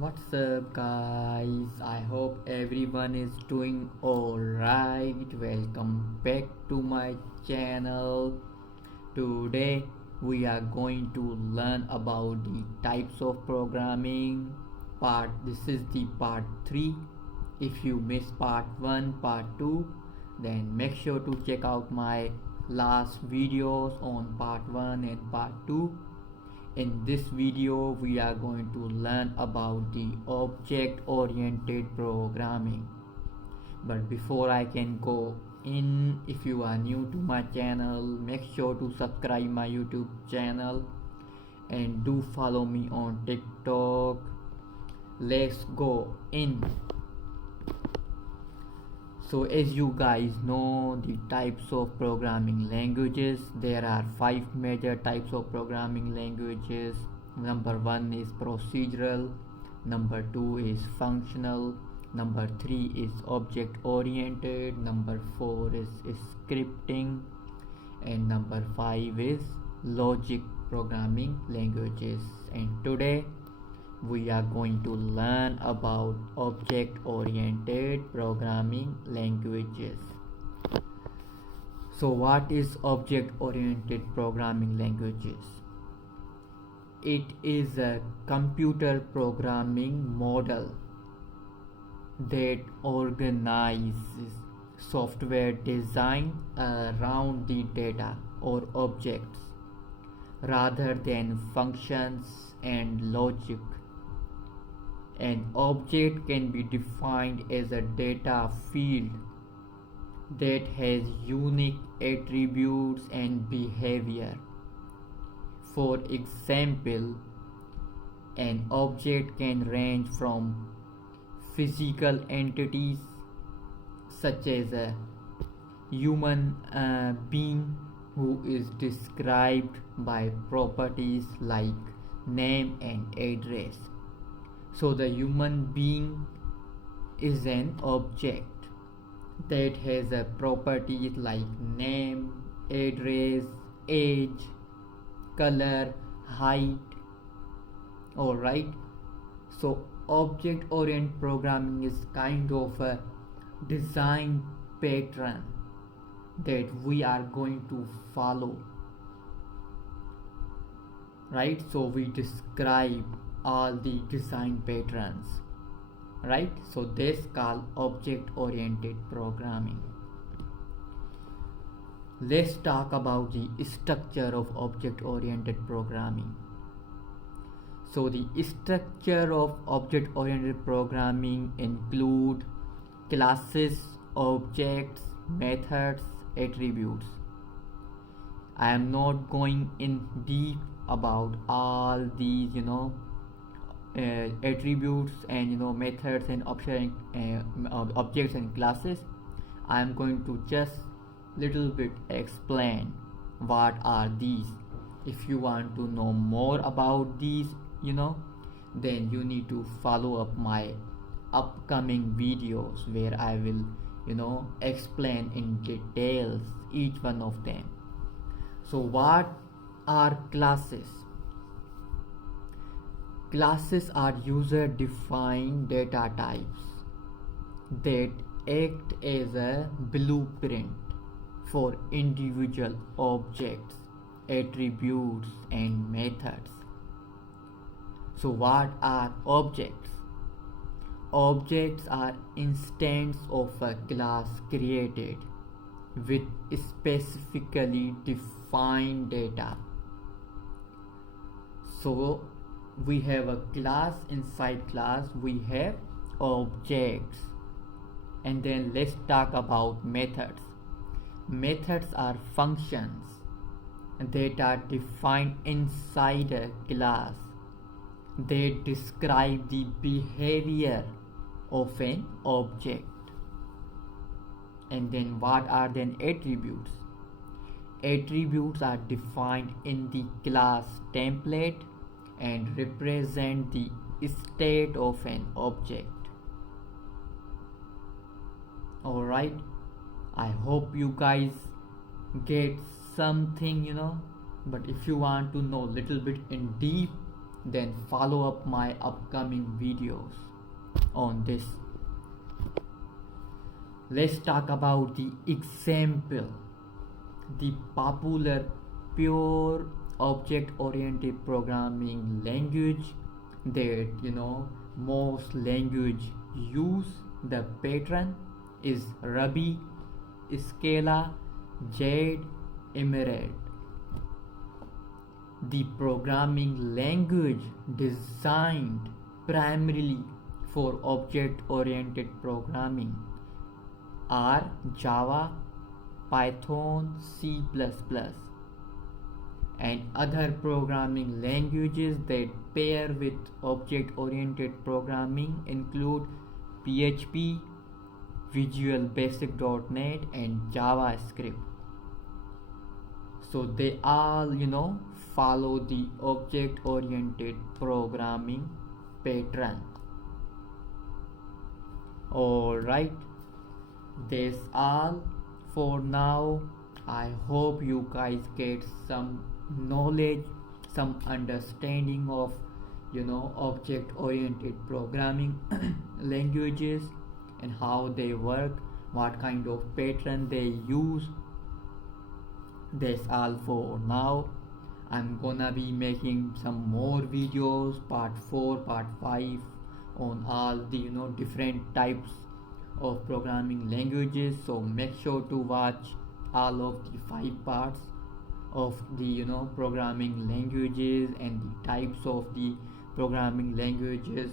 What's up, guys? I hope everyone is doing alright. Welcome back to my channel. Today, we are going to learn about the types of programming. This is the part 3. If you missed part 1, part 2, then make sure to check out my last videos on part 1 and part 2. In this video, we are going to learn about the object-oriented programming. But before I can go in, if you are new to my channel, make sure to subscribe my YouTube channel and do follow me on TikTok. Let's go in. So as you guys know the types of programming languages, there are 5 major types of programming languages. Number 1 is procedural, number 2 is functional, number 3 is object oriented, number 4 is scripting, and number 5 is logic programming languages. And today we are going to learn about object-oriented programming languages. So what is object-oriented programming languages? It is a computer programming model that organizes software design around the data or objects rather than functions and logic. An object can be defined as a data field that has unique attributes and behavior. For example, an object can range from physical entities such as a human being who is described by properties like name and address. So the human being is an object that has a properties like name, address, age, color, height. Alright. So object oriented programming is kind of a design pattern that we are going to follow. Right? So we describe all the design patterns, right? So this called object oriented programming. Let's talk about the structure of object oriented programming. So the structure of object oriented programming include classes, objects, methods, attributes. I am not going in deep about all these attributes and methods and objects and classes. I am going to just little bit explain what are these. If you want to know more about these, then you need to follow up my upcoming videos where I will explain in details each one of them. So what are classes? Classes are user-defined data types that act as a blueprint for individual objects, attributes, and methods. So what are objects? Objects are instances of a class created with specifically defined data. So we have a class, inside class we have objects. And then let's talk about methods. Methods are functions that are defined inside a class. They describe the behavior of an object. And then what are then attributes? Attributes are defined in the class template and represent the state of an object. Alright, I hope you guys get something, but if you want to know little bit in deep, then follow up my upcoming videos on this. Let's talk about the example. The popular pure object oriented programming language that most language use the pattern is Ruby, Scala, Jade, Emerald. The programming language designed primarily for object oriented programming are Java, Python, C++, and other programming languages that pair with object oriented programming include PHP, Visual Basic.NET, and JavaScript. So they all follow the object oriented programming pattern. Alright, that's all for now. I hope you guys get some knowledge, some understanding of object oriented programming languages and how they work, what kind of pattern they use. That's all for now. I'm gonna be making some more videos, part 4, part 5, on all the different types of programming languages. So make sure to watch all of the 5 parts of the programming languages and the types of the programming languages.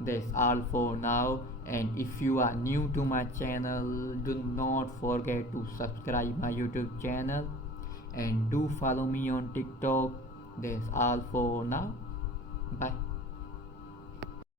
That's all for now, and if you are new to my channel, do not forget to subscribe my YouTube channel and do follow me on TikTok. That's all for now. Bye.